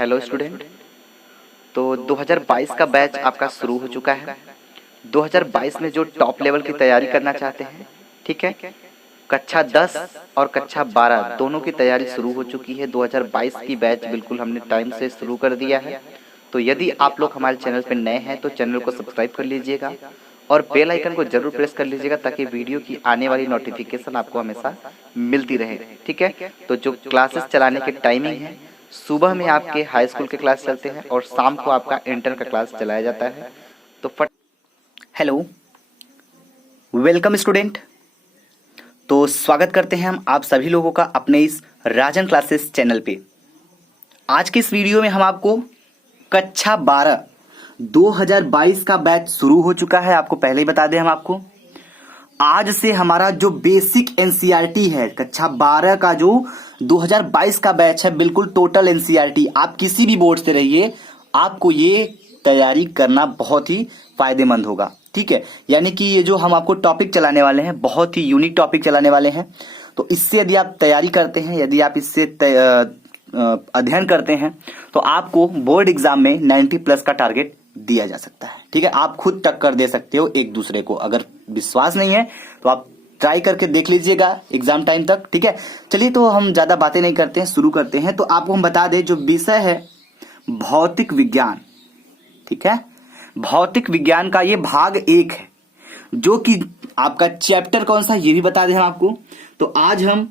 Hello student. तो 2022 का batch आपका शुरू हो चुका है। 2022 में जो टॉप लेवल की तैयारी करना चाहते हैं, ठीक है, कक्षा 10 और कक्षा 12 दोनों की तैयारी शुरू हो चुकी है। 2022 की बैच बिल्कुल हमने टाइम से शुरू कर दिया है। तो यदि आप लोग हमारे चैनल पर नए हैं तो चैनल को सब्सक्राइब कर लीजिएगा और बेल आइकन को जरूर प्रेस कर लीजिएगा ताकि वीडियो की आने वाली नोटिफिकेशन आपको हमेशा मिलती रहे, ठीक है। तो जो क्लासेस चलाने की टाइमिंग है, सुबह में आपके हाई स्कूल के क्लास चलते हैं और शाम को आपका इंटर का क्लास चलाया जाता है। तो हेलो, वेलकम स्टूडेंट। तो स्वागत करते हैं हम आप सभी लोगों का अपने इस राजन क्लासेस चैनल पे। आज के इस वीडियो में हम आपको कक्षा 12 2022 का बैच शुरू हो चुका है। आपको पहले ही बता दें हम आपको, आज से हमारा जो बेसिक एनसीईआरटी है कक्षा 12 का जो 2022 का बैच है, बिल्कुल टोटल एनसीईआरटी, आप किसी भी बोर्ड से रहिए आपको ये तैयारी करना बहुत ही फायदेमंद होगा, ठीक है। यानी कि ये जो हम आपको टॉपिक चलाने वाले हैं बहुत ही यूनिक टॉपिक चलाने वाले हैं। तो इससे यदि आप तैयारी करते हैं, यदि आप इससे अध्ययन करते हैं तो आपको बोर्ड एग्जाम में 90+ का टारगेट दिया जा सकता है, ठीक है। आप खुद टक्कर दे सकते हो एक दूसरे को। अगर विश्वास नहीं है तो आप ट्राई करके देख लीजिएगा एग्जाम टाइम तक, ठीक है। चलिए, तो हम ज्यादा बातें नहीं करते हैं, शुरू करते हैं। तो आपको हम बता दें, जो विषय है भौतिक विज्ञान, ठीक है, भौतिक विज्ञान का ये भाग 1 है, जो कि आपका चैप्टर कौन सा ये भी बता दें हम आपको। तो आज हम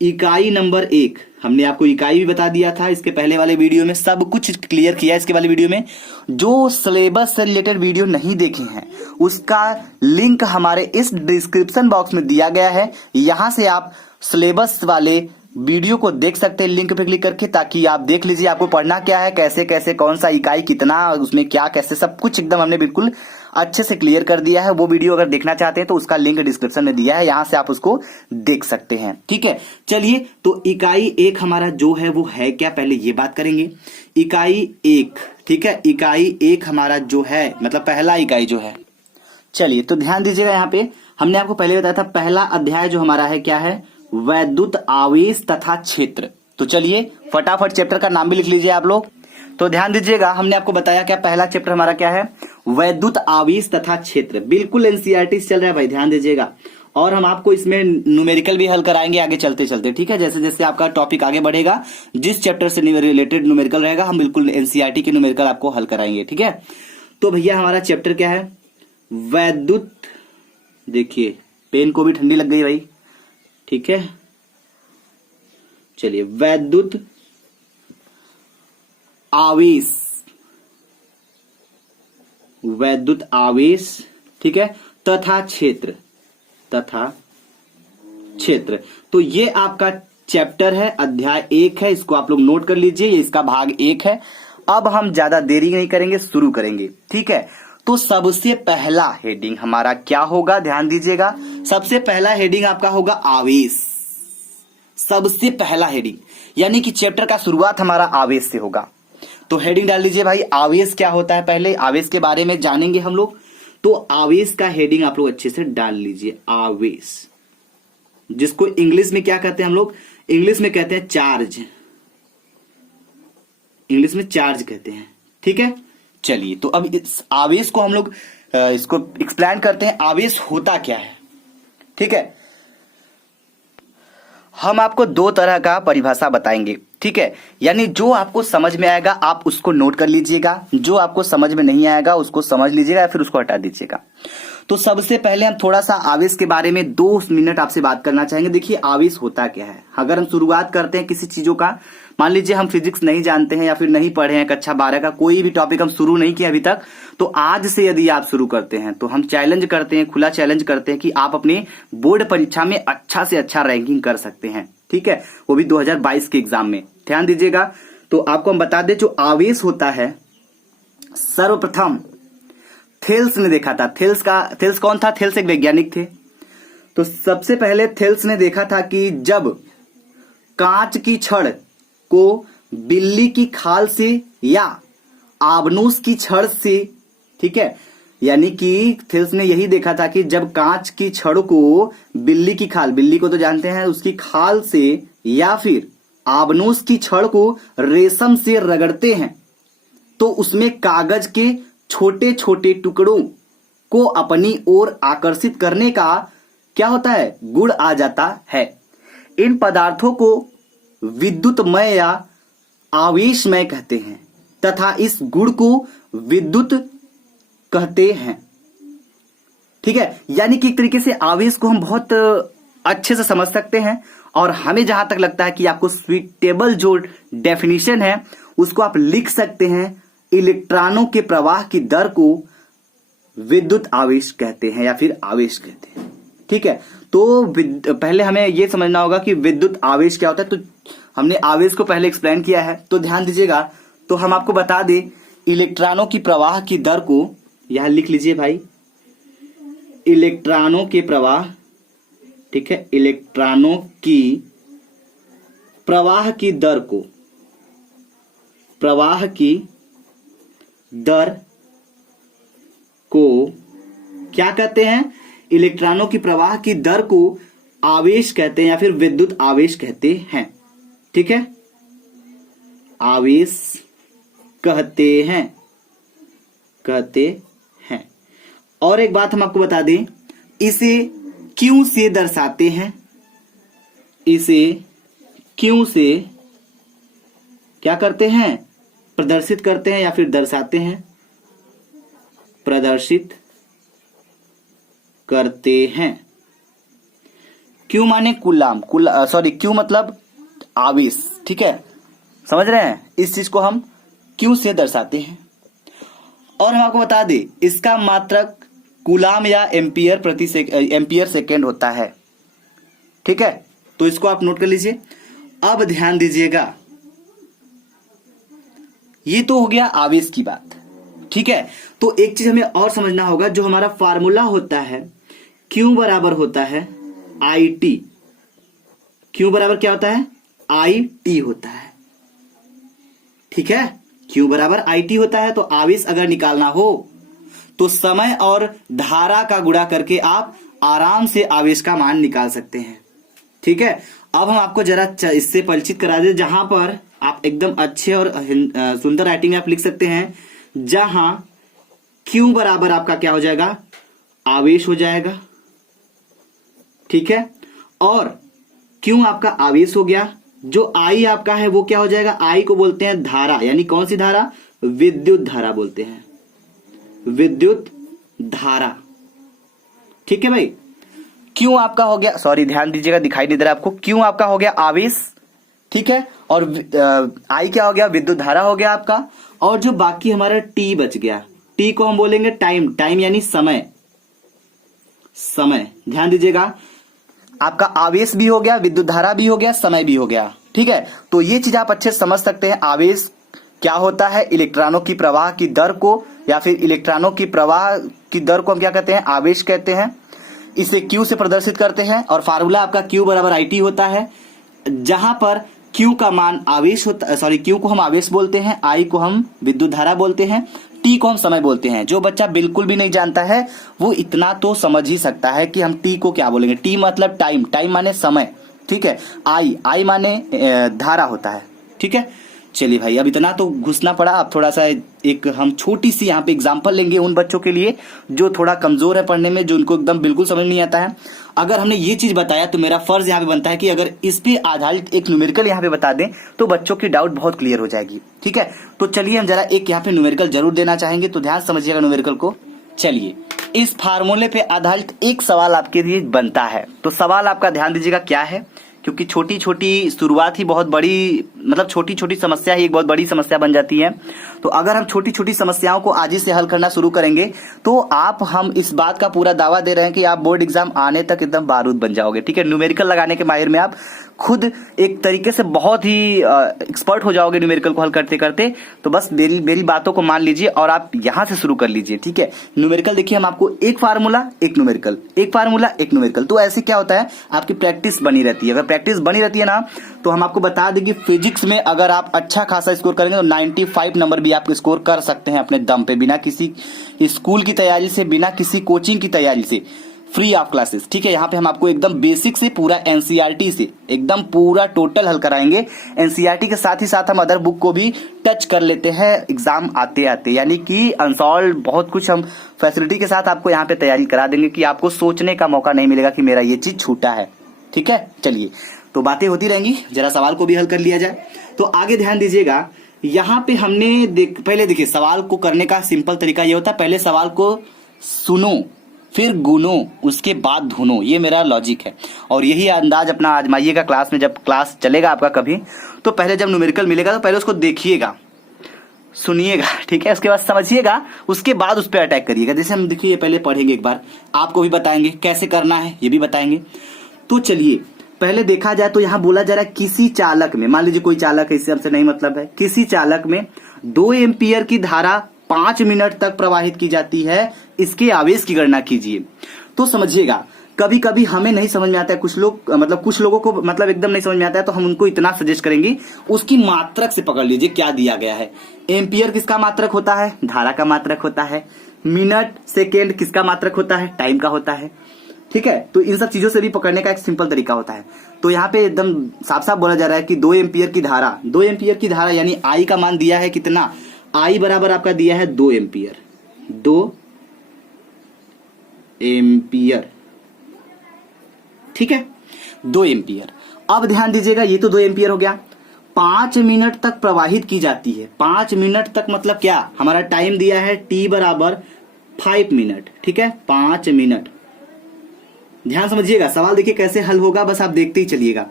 इकाई नंबर 1, हमने आपको इकाई भी बता दिया था इसके पहले वाले वीडियो में, सब कुछ क्लियर किया इसके वाले वीडियो में। जो सिलेबस से रिलेटेड वीडियो नहीं देखे हैं उसका लिंक हमारे इस डिस्क्रिप्शन बॉक्स में दिया गया है, यहां से आप सिलेबस वाले वीडियो को देख सकते हैं लिंक पे क्लिक करके, ताकि आप देख लीजिए आपको पढ़ना क्या है, कैसे कैसे, कौन सा इकाई कितना, उसमें क्या कैसे, सब कुछ एकदम हमने बिल्कुल अच्छे से क्लियर कर दिया है। वो वीडियो अगर देखना चाहते हैं तो उसका लिंक डिस्क्रिप्शन में दिया है, यहां से आप उसको देख सकते हैं, ठीक है। चलिए, तो इकाई 1 हमारा जो है वो है क्या, पहले ये बात करेंगे। इकाई 1, ठीक है, इकाई 1 हमारा जो है, मतलब पहला इकाई जो है, चलिए तो ध्यान दीजिएगा। यहाँ पे हमने आपको पहले बताया था पहला अध्याय जो हमारा है क्या है, वैद्युत आवेश तथा क्षेत्र। तो चलिए फटाफट चैप्टर का नाम भी लिख लीजिए आप लोग। तो ध्यान दीजिएगा, हमने आपको बताया क्या, पहला चैप्टर हमारा क्या है, वैद्युत आवेश तथा क्षेत्र। बिल्कुल एनसीईआरटी चल रहा है भाई, ध्यान दीजिएगा। और हम आपको इसमें न्यूमेरिकल भी हल कराएंगे आगे चलते चलते, ठीक है। जैसे जैसे आपका टॉपिक आगे बढ़ेगा, जिस चैप्टर से रिलेटेड न्यूमेरिकल रहेगा, हम बिल्कुल एनसीईआरटी के न्यूमेरिकल आपको हल कराएंगे, ठीक है। तो भैया हमारा चैप्टर क्या है, वैद्युत, देखिए पेन को भी ठंडी लग गई भाई, ठीक है। चलिए, वैद्युत आवेश, वैद्युत आवेश, ठीक है, तथा क्षेत्र, तथा क्षेत्र। तो ये आपका चैप्टर है, अध्याय 1 है, इसको आप लोग नोट कर लीजिए, ये इसका भाग 1 है। अब हम ज्यादा देरी नहीं करेंगे, शुरू करेंगे, ठीक है। तो सबसे पहला हेडिंग हमारा क्या होगा, ध्यान दीजिएगा। सबसे पहला हेडिंग आपका होगा आवेश, सबसे पहला हेडिंग, यानी कि चैप्टर का शुरुआत हमारा आवेश से होगा। तो हेडिंग डाल लीजिए भाई, आवेश क्या होता है, पहले आवेश के बारे में जानेंगे हम लोग। तो आवेश का हेडिंग आप लोग अच्छे से डाल लीजिए, आवेश, जिसको इंग्लिश में क्या कहते हैं हम लोग, इंग्लिश में कहते हैं चार्ज, इंग्लिश में चार्ज कहते हैं, ठीक है। चलिए, तो अब इस आवेश को हम लोग इसको एक्सप्लेन करते हैं, आवेश होता क्या है, ठीक है। हम आपको 2 तरह का परिभाषा बताएंगे, ठीक है। यानी जो आपको समझ में आएगा आप उसको नोट कर लीजिएगा, जो आपको समझ में नहीं आएगा उसको समझ लीजिएगा या फिर उसको हटा दीजिएगा। तो सबसे पहले हम थोड़ा सा आवेश के बारे में 2 मिनट आपसे बात करना चाहेंगे। देखिए आवेश होता क्या है, अगर हम शुरुआत करते हैं किसी चीजों का, मान लीजिए हम फिजिक्स नहीं जानते हैं या फिर नहीं पढ़े हैं, कक्षा 12 का कोई भी टॉपिक हम शुरू नहीं किया अभी तक, तो आज से यदि आप शुरू करते हैं तो हम चैलेंज करते हैं, खुला चैलेंज करते हैं कि आप अपने बोर्ड परीक्षा में अच्छा से अच्छा रैंकिंग कर सकते हैं, ठीक है, वो भी 2022 के एग्जाम में। ध्यान दीजिएगा। तो आपको हम बता दें, जो आवेश होता है सर्वप्रथम थेल्स ने देखा था। थेल्स कौन था, थेल्स एक वैज्ञानिक थे। तो सबसे पहले थेल्स ने देखा था कि जब कांच की छड़ को बिल्ली की खाल से या आबनूस की छड़ से, ठीक है, यानी कि थेल्स ने यही देखा था कि जब कांच की छड़ को बिल्ली की खाल, बिल्ली को तो जानते हैं, उसकी खाल से या फिर आबनूस की छड़ को रेशम से रगड़ते हैं तो उसमें कागज के छोटे छोटे टुकड़ों को अपनी ओर आकर्षित करने का क्या होता है, गुण आ जाता है। इन पदार्थों को विद्युतमय या आवेशमय कहते हैं तथा इस गुण को विद्युत कहते हैं। ठीक है, यानी कि एक तरीके से आवेश को हम बहुत अच्छे से समझ सकते हैं और हमें जहां तक लगता है कि आपको स्वीटेबल जो डेफिनेशन है उसको आप लिख सकते हैं, इलेक्ट्रॉनों के प्रवाह की दर को विद्युत आवेश कहते हैं या फिर आवेश कहते हैं। ठीक है, तो पहले हमें यह समझना होगा कि विद्युत आवेश क्या होता है। तो हमने आवेश को पहले एक्सप्लेन किया है, तो ध्यान दीजिएगा। तो हम आपको बता दें इलेक्ट्रॉनों की प्रवाह की दर को, यहां लिख लीजिए भाई, इलेक्ट्रॉनों के प्रवाह, ठीक है, इलेक्ट्रॉनों की प्रवाह की दर को, प्रवाह की दर को क्या कहते हैं, इलेक्ट्रॉनों की प्रवाह की दर को आवेश कहते हैं या फिर विद्युत आवेश कहते हैं। ठीक है, आवेश कहते हैं, कहते हैं। और एक बात हम आपको बता दें, इसे क्यों से दर्शाते हैं, इसे क्यों से क्या करते हैं, प्रदर्शित करते हैं या फिर दर्शाते हैं, प्रदर्शित करते हैं। क्यों माने कूलाम, क्यों मतलब आवेश। ठीक है, समझ रहे हैं, इस चीज को हम क्यों से दर्शाते हैं। और हम आपको बता दें इसका मात्रक कूलाम या एम्पियर सेकेंड होता है। ठीक है, तो इसको आप नोट कर लीजिए। अब ध्यान दीजिएगा, ये तो हो गया आवेश की बात। ठीक है, तो एक चीज हमें और समझना होगा, जो हमारा फार्मूला होता है Q बराबर होता है IT। Q बराबर क्या होता है, IT होता है। ठीक है, Q बराबर IT होता है। तो आवेश अगर निकालना हो तो समय और धारा का गुणा करके आप आराम से आवेश का मान निकाल सकते हैं। ठीक है, अब हम आपको जरा इससे परिचित करा दें, जहां पर आप एकदम अच्छे और सुंदर राइटिंग में आप लिख सकते हैं, जहां Q बराबर आपका क्या हो जाएगा, आवेश हो जाएगा। ठीक है, और Q आपका आवेश हो गया, जो I आपका है वो क्या हो जाएगा, I को बोलते हैं धारा, यानी कौन सी धारा, विद्युत धारा बोलते हैं, विद्युत धारा। ठीक है भाई, Q आपका हो गया, सॉरी ध्यान दीजिएगा दिखाई नहीं दे रहा आपको, Q आपका हो गया आवेश। ठीक है, और I क्या हो गया, विद्युत धारा हो गया आपका। और जो बाकी हमारा T बच गया, T को हम बोलेंगे टाइम, टाइम यानी समय, समय। ध्यान दीजिएगा, आपका आवेश भी हो गया, विद्युत धारा भी हो गया, समय भी हो गया। ठीक है, तो ये चीज आप अच्छे से समझ सकते हैं। आवेश क्या होता है, इलेक्ट्रॉनों की प्रवाह की दर को या फिर इलेक्ट्रॉनों की प्रवाह की दर को हम क्या कहते हैं, आवेश कहते हैं। इसे Q से प्रदर्शित करते हैं और फार्मूला आपका Q बराबर IT होता है, जहां पर Q का मान आवेश होता है, सॉरी Q को हम आवेश बोलते हैं, I को हम विद्युत धारा बोलते हैं, T को हम समय बोलते हैं। जो बच्चा बिल्कुल भी नहीं जानता है वो इतना तो समझ ही सकता है कि हम T को क्या बोलेंगे। T मतलब टाइम, टाइम माने समय। ठीक है, I माने धारा होता है। ठीक है, चलिए भाई, अब इतना तो घुसना पड़ा। अब थोड़ा सा एक हम छोटी सी यहाँ पे एग्जांपल लेंगे उन बच्चों के लिए जो थोड़ा कमजोर है पढ़ने में, जो उनको एकदम बिल्कुल समझ नहीं आता है। अगर हमने ये चीज बताया तो मेरा फर्ज यहाँ पे बनता है कि अगर इस पे आधारित एक न्यूमेरिकल यहाँ पे बता दें तो बच्चों की डाउट बहुत क्लियर हो जाएगी। ठीक है, तो चलिए हम जरा एक यहाँ पे न्यूमेरिकल जरूर देना चाहेंगे, तो ध्यान समझिएगा न्यूमेरिकल को। चलिए, इस फार्मूले पे आधारित एक सवाल आपके लिए बनता है। तो सवाल आपका ध्यान दीजिएगा क्या है, क्योंकि छोटी छोटी शुरुआत ही बहुत बड़ी, मतलब छोटी छोटी समस्या ही एक बहुत बड़ी समस्या बन जाती है। तो अगर हम छोटी छोटी समस्याओं को आज ही से हल करना शुरू करेंगे तो हम इस बात का पूरा दावा दे रहे हैं कि आप बोर्ड एग्जाम आने तक एकदम बारूद बन जाओगे। ठीक है, न्यूमेरिकल लगाने के माहिर में आप खुद एक तरीके से बहुत ही एक्सपर्ट हो जाओगे न्यूमेरिकल को हल करते करते। तो बस मेरी बातों को मान लीजिए और आप यहां से शुरू कर लीजिए। ठीक है, न्यूमेरिकल देखिए, हम आपको एक फार्मूला एक न्यूमेरिकल, एक फार्मूला एक न्यूमेरिकल, तो ऐसे क्या होता है आपकी प्रैक्टिस बनी रहती है। अगर प्रैक्टिस बनी रहती है ना, तो हम आपको बता दें कि फिजिक्स में अगर आप अच्छा खासा स्कोर करेंगे तो 95 नंबर भी आप स्कोर कर सकते हैं अपने दम पे, बिना किसी स्कूल की तैयारी से, बिना किसी कोचिंग की तैयारी से। Free of classes. ठीक है, यहाँ पे हम आपको एकदम बेसिक से पूरा एनसीईआरटी से एकदम पूरा टोटल हल कराएंगे। एनसीईआरटी के साथ ही साथ हम अदर बुक को भी टच कर लेते हैं एग्जाम आते आते, यानी कि अनसॉल्व बहुत कुछ हम फैसिलिटी के साथ आपको यहाँ पे तैयारी करा देंगे कि आपको सोचने का मौका नहीं मिलेगा कि मेरा ये चीज छूटा है। ठीक है, चलिए तो बातें होती रहेंगी, जरा सवाल को भी हल कर लिया जाए। तो आगे ध्यान दीजिएगा, यहाँ पे हमने पहले देखिए सवाल को करने का सिंपल तरीका ये होता है, पहले सवाल को सुनो फिर गुनो उसके बाद धुनो, ये मेरा लॉजिक है। और यही अंदाज अपना आजमाइएगा क्लास में, जब क्लास चलेगा आपका कभी, तो पहले जब न्यूमेरिकल मिलेगा तो पहले उसको देखिएगा, सुनिएगा, ठीक है, उसके बाद समझिएगा, उसके बाद उस पर अटैक करिएगा। जैसे हम देखिए पहले पढ़ेंगे एक बार, आपको भी बताएंगे कैसे करना है, ये भी बताएंगे। तो चलिए पहले देखा जाए तो यहाँ बोला जा रहा है किसी चालक में, मान लीजिए कोई चालक है, इससे हमसे नहीं मतलब है, किसी चालक में 2 एम्पियर की धारा 5 मिनट तक प्रवाहित की जाती है, इसके आवेश की गणना कीजिए। तो समझिएगा, कभी कभी हमें नहीं समझ में आता है, कुछ लोग मतलब कुछ लोगों को मतलब एकदम नहीं समझ में आता है, तो हम उनको इतना सजेस्ट करेंगे उसकी मात्रक से पकड़ लीजिए क्या दिया गया है। एम्पियर किसका मात्रक होता है? धारा का मात्रक होता है। मिनट सेकेंड किसका मात्रक होता है? टाइम का होता है। ठीक है, तो इन सब चीजों से भी पकड़ने का एक सिंपल तरीका होता है। तो यहाँ पे एकदम साफ साफ बोला जा रहा है कि 2 एम्पियर की धारा, 2 एम्पियर की धारा यानी आई का मान दिया है कितना? आई बराबर आपका दिया है 2 एम्पियर, 2 एम्पियर। ठीक है, 2 एम्पियर। अब ध्यान दीजिएगा, ये तो 2 एम्पियर हो गया, 5 मिनट तक प्रवाहित की जाती है। 5 मिनट तक मतलब क्या? हमारा टाइम दिया है t बराबर 5 मिनट। ठीक है, 5 मिनट। ध्यान समझिएगा, सवाल देखिए कैसे हल होगा, बस आप देखते ही चलिएगा।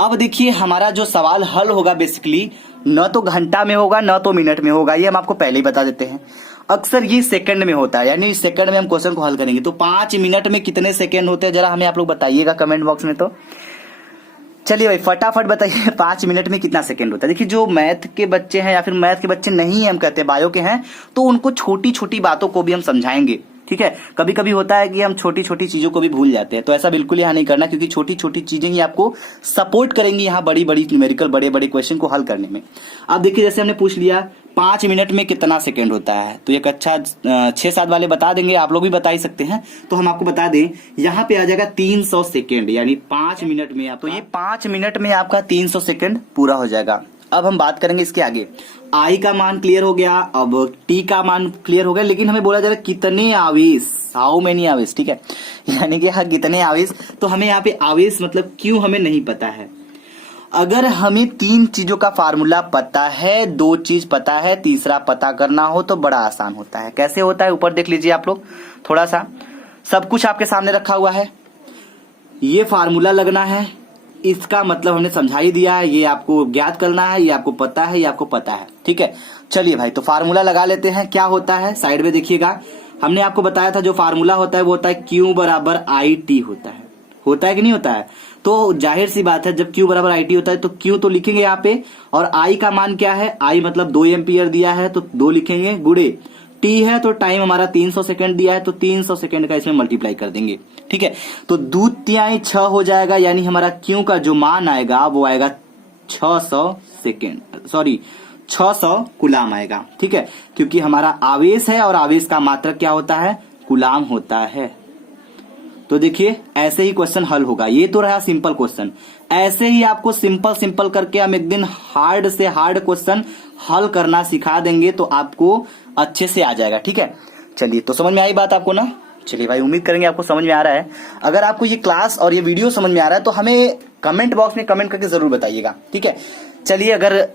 अब देखिए हमारा जो सवाल हल होगा बेसिकली न तो घंटा में होगा न तो मिनट में होगा, ये हम आपको पहले ही बता देते हैं। अक्सर ये सेकंड में होता है, यानी सेकंड में हम क्वेश्चन को हल करेंगे। तो 5 मिनट में कितने सेकंड होते हैं जरा हमें आप लोग बताइएगा कमेंट बॉक्स में। तो चलिए भाई फटाफट बताइए 5 मिनट में कितना सेकंड होता है। देखिए जो मैथ के बच्चे हैं या फिर मैथ के बच्चे नहीं है, हम कहते हैं बायो के हैं, तो उनको छोटी छोटी बातों को भी हम समझाएंगे। ठीक है, कभी कभी होता है कि हम छोटी छोटी चीजों को भी भूल जाते हैं, तो ऐसा बिल्कुल यहाँ नहीं करना, क्योंकि छोटी छोटी चीजें ही आपको सपोर्ट करेंगी यहाँ बड़ी बड़ी न्यूमेरिकल बड़े बड़े क्वेश्चन को हल करने में। अब देखिए जैसे हमने पूछ लिया 5 मिनट में कितना सेकंड होता है, तो ये कक्षा 6-7 वाले बता देंगे, आप लोग भी बता ही सकते हैं। तो हम आपको बता दें, यहाँ पे आ जाएगा 300 सेकेंड, यानी 5 मिनट में आप, तो ये 5 मिनट में आपका 300 सेकेंड पूरा हो जाएगा। अब हम बात करेंगे इसके आगे। आई का मान क्लियर हो गया, अब टी का मान क्लियर हो गया, लेकिन हमें बोला जा रहा है कितने आवेश, हाउ मेनी आवेश। ठीक है, यानी कि हाँ कितने आवेश, तो हमें यहाँ पे आवेश मतलब क्यों हमें नहीं पता है। अगर हमें 3 चीजों का फार्मूला पता है, 2 चीज पता है, तीसरा पता करना हो तो बड़ा आसान होता है। कैसे होता है ऊपर देख लीजिए आप लोग, थोड़ा सा सब कुछ आपके सामने रखा हुआ है, ये फार्मूला लगना है, इसका मतलब हमने समझा ही दिया है, ये आपको ज्ञात करना है, ये आपको पता है, ये आपको पता है। ठीक है, चलिए भाई तो फार्मूला लगा लेते हैं। क्या होता है साइड में देखिएगा, हमने आपको बताया था जो फार्मूला होता है वो होता है Q बराबर IT होता है कि नहीं होता है। तो जाहिर सी बात है जब Q बराबर IT होता है तो Q तो लिखेंगे यहाँ पे, और I का मान क्या है, I मतलब 2 एम्पियर दिया है तो 2 लिखेंगे, गुड़े T है तो टाइम हमारा 300 सेकंड दिया है तो 300 सेकंड का इसमें मल्टीप्लाई कर देंगे। ठीक है, तो 2 तिहाई 6 हो जाएगा, यानी हमारा Q का जो मान आएगा वो आएगा 600 कुलाम आएगा। ठीक है, क्योंकि हमारा आवेश है और आवेश का मात्रक क्या होता है, कुलाम होता है। तो देखिए ऐसे ही क्वेश्चन हल होगा। ये तो रहा सिंपल क्वेश्चन, ऐसे ही आपको सिंपल करके हम एक दिन हार्ड से हार्ड क्वेश्चन हल करना सिखा देंगे, तो आपको अच्छे से आ जाएगा। ठीक है, चलिए तो समझ में आई बात आपको ना। चलिए भाई उम्मीद करेंगे आपको समझ में आ रहा है। अगर आपको ये क्लास और ये वीडियो समझ में आ रहा है तो हमें कमेंट बॉक्स में कमेंट करके जरूर बताइएगा। ठीक है, चलिए अगर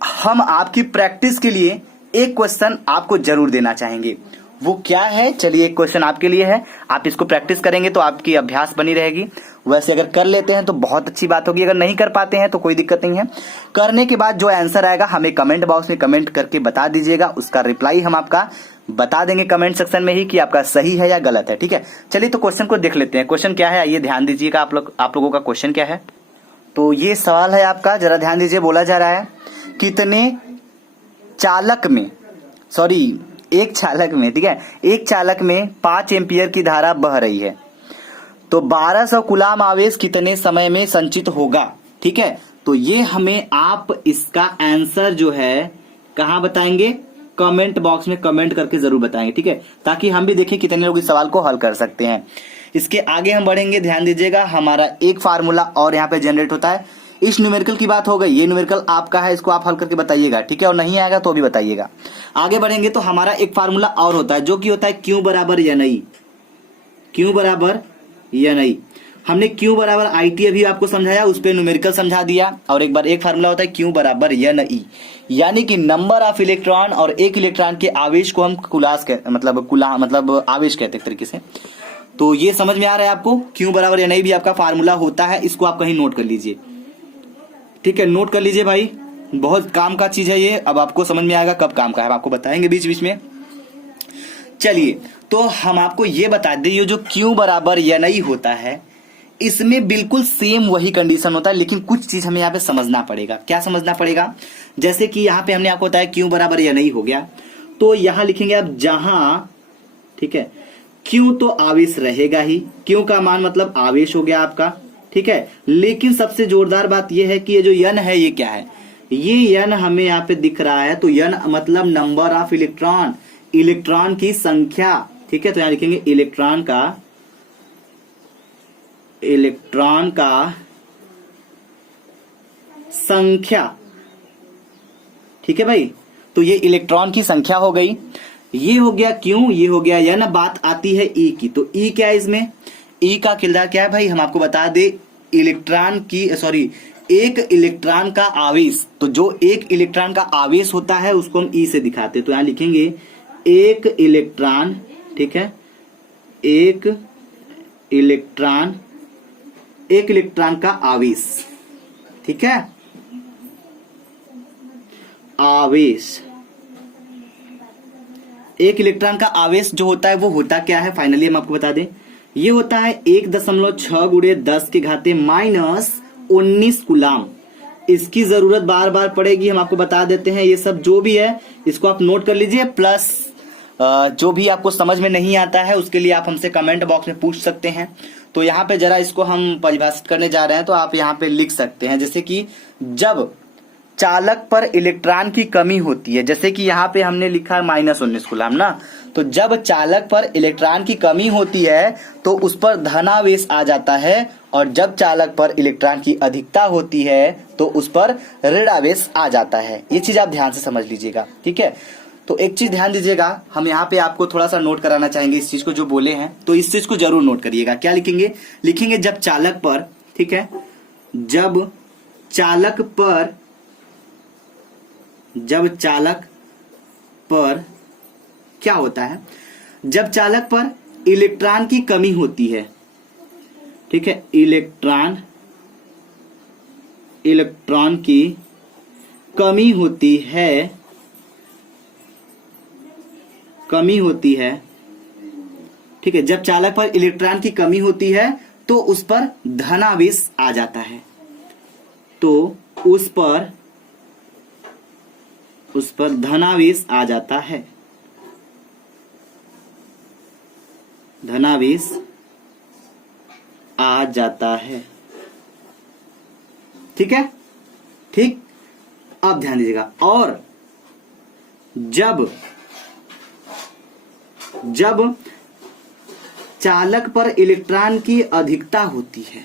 हम आपकी प्रैक्टिस के लिए एक क्वेश्चन आपको जरूर देना चाहेंगे, वो क्या है, चलिए एक क्वेश्चन आपके लिए है, आप इसको प्रैक्टिस करेंगे तो आपकी अभ्यास बनी रहेगी। वैसे अगर कर लेते हैं तो बहुत अच्छी बात होगी, अगर नहीं कर पाते हैं तो कोई दिक्कत नहीं है। करने के बाद जो आंसर आएगा हमें कमेंट बॉक्स में कमेंट करके बता दीजिएगा, उसका रिप्लाई हम आपका बता देंगे कमेंट सेक्शन में ही कि आपका सही है या गलत है। ठीक है, चलिए तो क्वेश्चन को देख लेते हैं। क्वेश्चन क्या है आइए ध्यान दीजिएगा, आप लोगों का क्वेश्चन क्या है। तो ये सवाल है आपका, जरा ध्यान दीजिए। बोला जा रहा है कितने चालक में, सॉरी एक चालक में, ठीक है, एक चालक में 5 एम्पियर की धारा बह रही है, तो 1200 कुलाम आवेश कितने समय में संचित होगा। ठीक है, तो ये हमें आप इसका आंसर जो है कहां बताएंगे, कमेंट बॉक्स में कमेंट करके जरूर बताएंगे। ठीक है, ताकि हम भी देखें कितने लोग इस सवाल को हल कर सकते हैं। इसके आगे हम बढ़ेंगे, ध्यान दीजिएगा, हमारा एक फार्मूला और यहाँ पे जनरेट होता है। इस न्यूमेरिकल की बात हो गई, ये न्यूमेरिकल आपका है, इसको आप हल करके बताइएगा, ठीक है, और नहीं आएगा तो भी बताइएगा। आगे बढ़ेंगे तो हमारा एक फार्मूला और होता है जो कि होता है क्यू बराबर एन आई, क्यू बराबर एन आई। हमने क्यू बराबर आई टी अभी आपको समझाया, उस पर न्यूमेरिकल समझा दिया। और एक बार एक फार्मूला होता है क्यू बराबर एन ई, यानी कि नंबर ऑफ इलेक्ट्रॉन, और एक इलेक्ट्रॉन के आवेश को हम कुलास मतलब आवेश कहते हैं एक तरीके से। तो ये समझ में आ रहा है आपको, क्यू बराबर एन आई भी आपका फार्मूला होता है, इसको आप कहीं नोट कर लीजिए, ठीक है, नोट कर लीजिए भाई, बहुत काम का चीज है ये। अब आपको समझ में आएगा कब काम का है, आपको बताएंगे बीच बीच में। चलिए, तो हम आपको ये बता दें, ये जो क्यू बराबर एन आई होता है, इसमें बिल्कुल सेम वही कंडीशन होता है, लेकिन कुछ चीज हमें यहाँ पे समझना पड़ेगा। क्या समझना पड़ेगा? जैसे कि यहाँ पे हमने आपको बताया क्यू बराबर एन आई हो गया, तो यहां लिखेंगे आप जहां, ठीक है, क्यू तो आवेश रहेगा ही, क्यू का मान मतलब आवेश हो गया आपका, ठीक है। लेकिन सबसे जोरदार बात यह है कि ये जो यन है ये क्या है, ये यन हमें यहाँ पे दिख रहा है, तो यन मतलब नंबर ऑफ इलेक्ट्रॉन, इलेक्ट्रॉन की संख्या, ठीक है। तो यहां लिखेंगे इलेक्ट्रॉन का संख्या, ठीक है भाई। तो ये इलेक्ट्रॉन की संख्या हो गई, ये हो गया क्यू, ये हो गया यन। बात आती है ई की, तो ई क्या है इसमें, ई का किरदार क्या है भाई, हम आपको बता दे, एक इलेक्ट्रॉन का आवेश। तो जो एक इलेक्ट्रॉन का आवेश होता है उसको हम ई से दिखाते हैं, तो यहां लिखेंगे एक इलेक्ट्रॉन, ठीक है, एक इलेक्ट्रॉन का आवेश, ठीक है, आवेश। एक इलेक्ट्रॉन का आवेश जो होता है वो होता क्या है, फाइनली हम आपको बता दें, ये होता है 1.6 गुणे 10 के घाते -19 कूलाम। इसकी जरूरत बार बार पड़ेगी, हम आपको बता देते हैं। ये सब जो भी है इसको आप नोट कर लीजिए, प्लस जो भी आपको समझ में नहीं आता है उसके लिए आप हमसे कमेंट बॉक्स में पूछ सकते हैं। तो यहाँ पे जरा इसको हम परिभाषित करने जा रहे हैं, तो आप यहाँ पे लिख सकते हैं, जैसे कि जब चालक पर इलेक्ट्रॉन की कमी होती है, जैसे कि यहाँ पे हमने लिखा है -19 कूलाम ना, तो जब चालक पर इलेक्ट्रॉन की कमी होती है तो उस पर धनावेश आ जाता है, और जब चालक पर इलेक्ट्रॉन की अधिकता होती है तो उस पर ऋणावेश आ जाता है। ये चीज आप ध्यान से समझ लीजिएगा, ठीक है। तो एक चीज ध्यान दीजिएगा, हम यहाँ पे आपको थोड़ा सा नोट कराना चाहेंगे इस चीज को जो बोले हैं, तो इस चीज को जरूर नोट करिएगा। क्या लिखेंगे, लिखेंगे जब चालक पर, ठीक है, जब चालक पर क्या होता है, जब चालक पर इलेक्ट्रॉन की कमी होती है, ठीक है, इलेक्ट्रॉन की कमी होती है, ठीक है, जब चालक पर इलेक्ट्रॉन की कमी होती है तो उस पर धनावेश आ जाता है, तो उस पर धनावेश आ जाता है, धनावेश आ जाता है, ठीक है, ठीक। अब ध्यान दीजिएगा, और जब चालक पर इलेक्ट्रॉन की अधिकता होती है,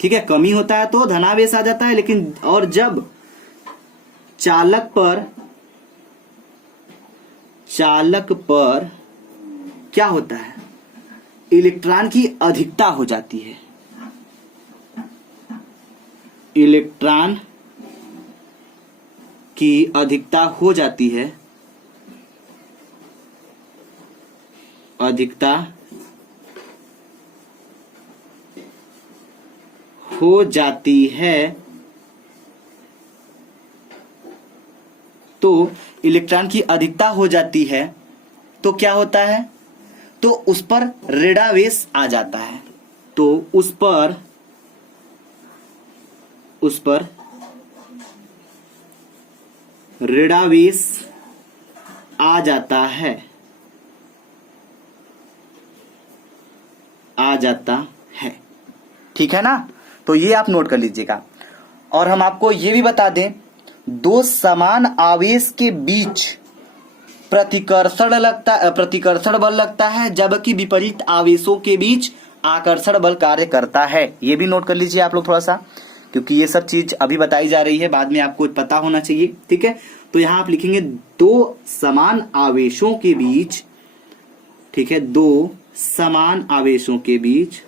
ठीक है, कमी होता है तो धनावेश आ जाता है, लेकिन और जब चालक पर क्या होता है, इलेक्ट्रॉन की अधिकता हो जाती है, इलेक्ट्रॉन की अधिकता हो जाती है, अधिकता हो जाती है, तो इलेक्ट्रॉन की अधिकता हो जाती है तो क्या होता है, तो उस पर ऋणावेश आ जाता है, तो उस पर ऋणावेश आ जाता है, ठीक है ना। तो ये आप नोट कर लीजिएगा। और हम आपको ये भी बता दें, दो समान आवेश के बीच प्रतिकर्षण बल लगता है, जबकि विपरीत आवेशों के बीच आकर्षण बल कार्य करता है। ये भी नोट कर लीजिए आप लोग थोड़ा सा, क्योंकि ये सब चीज अभी बताई जा रही है, बाद में आपको पता होना चाहिए। ठीक है, तो यहां आप लिखेंगे दो समान आवेशों के बीच, ठीक है, दो समान आवेशों के बीच,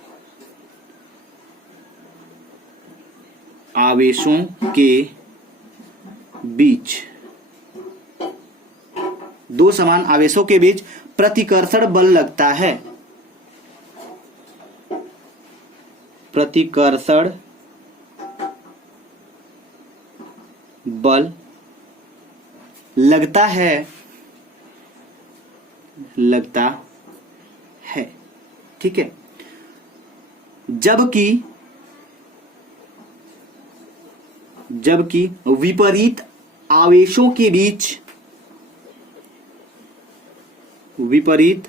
आवेशों के बीच, दो समान आवेशों के बीच प्रतिकर्षण बल लगता है। प्रतिकर्षण बल लगता है, लगता है। ठीक है, जबकि विपरीत आवेशों के बीच, विपरीत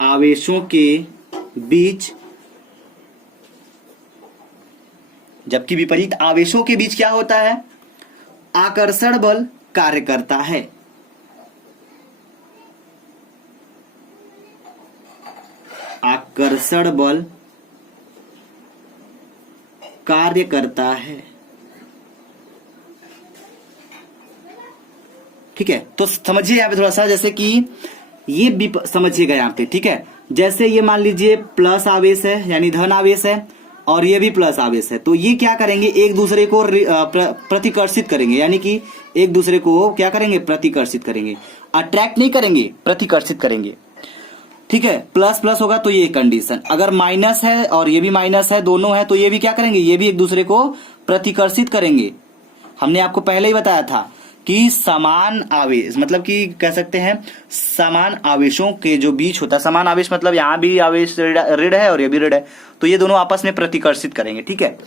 आवेशों के बीच, जबकि विपरीत आवेशों के बीच क्या होता है, आकर्षण बल कार्य करता है। आकर्षण बल कार्य करता है। ठीक है, तो समझिए यहां पे थोड़ा सा, जैसे कि ये समझिएगा यहां पे। ठीक है, जैसे ये मान लीजिए प्लस आवेश है यानी धन आवेश है, और ये भी प्लस आवेश है, तो ये क्या करेंगे, एक दूसरे को प्रतिकर्षित करेंगे, यानी कि एक दूसरे को क्या करेंगे, प्रतिकर्षित करेंगे। अट्रैक्ट नहीं करेंगे, प्रतिकर्षित करेंगे। ठीक है, प्लस प्लस होगा तो ये कंडीशन, अगर माइनस है और ये भी माइनस है, दोनों है, तो ये भी क्या करेंगे, ये भी एक दूसरे को प्रतिकर्षित करेंगे। हमने आपको पहले ही बताया था कि समान आवेश मतलब कि कह सकते हैं समान आवेशों के जो बीच होता है, समान आवेश मतलब यहाँ भी आवेश ऋण है और ये भी ऋण है, तो ये दोनों आपस में प्रतिकर्षित करेंगे। ठीक है,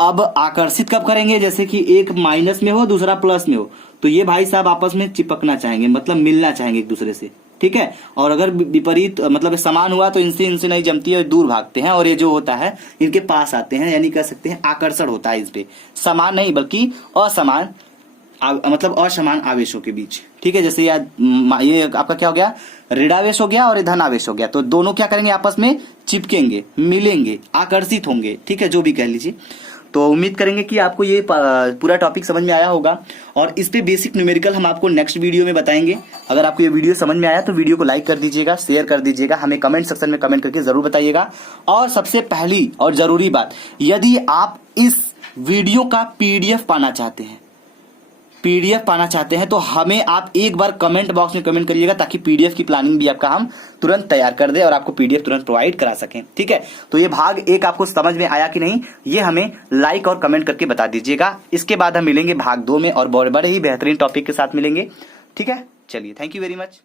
अब आकर्षित कब करेंगे, जैसे कि एक माइनस में हो दूसरा प्लस में हो, तो ये भाई साहब आपस में चिपकना चाहेंगे, मतलब मिलना चाहेंगे एक दूसरे से। ठीक है, और अगर विपरीत मतलब समान हुआ तो इनसे नहीं जमती है, दूर भागते हैं, और ये जो होता है इनके पास आते हैं, यानी कह सकते हैं आकर्षण होता है इस पे, समान नहीं बल्कि असमान, मतलब असमान आवेशों के बीच। ठीक है, जैसे ये आपका क्या हो गया, ऋणावेश हो गया और धनावेश हो गया, तो दोनों क्या करेंगे, आपस में चिपकेंगे, मिलेंगे, आकर्षित होंगे। ठीक है, जो भी कह लीजिए। तो उम्मीद करेंगे कि आपको ये पूरा टॉपिक समझ में आया होगा, और इस पे बेसिक न्यूमेरिकल हम आपको नेक्स्ट वीडियो में बताएंगे। अगर आपको ये वीडियो समझ में आया तो वीडियो को लाइक कर दीजिएगा, शेयर कर दीजिएगा, हमें कमेंट सेक्शन में कमेंट करके जरूर बताइएगा। और सबसे पहली और जरूरी बात, यदि आप इस वीडियो का पीडीएफ पाना चाहते हैं तो हमें आप एक बार कमेंट बॉक्स में कमेंट करिएगा, ताकि पीडीएफ की प्लानिंग भी आपका हम तुरंत तैयार कर दे और आपको पीडीएफ तुरंत प्रोवाइड करा सकें। ठीक है, तो ये भाग एक आपको समझ में आया कि नहीं, ये हमें लाइक और कमेंट करके बता दीजिएगा। इसके बाद हम मिलेंगे भाग 2 में और बड़े ही बेहतरीन टॉपिक के साथ मिलेंगे। ठीक है, चलिए, थैंक यू वेरी मच।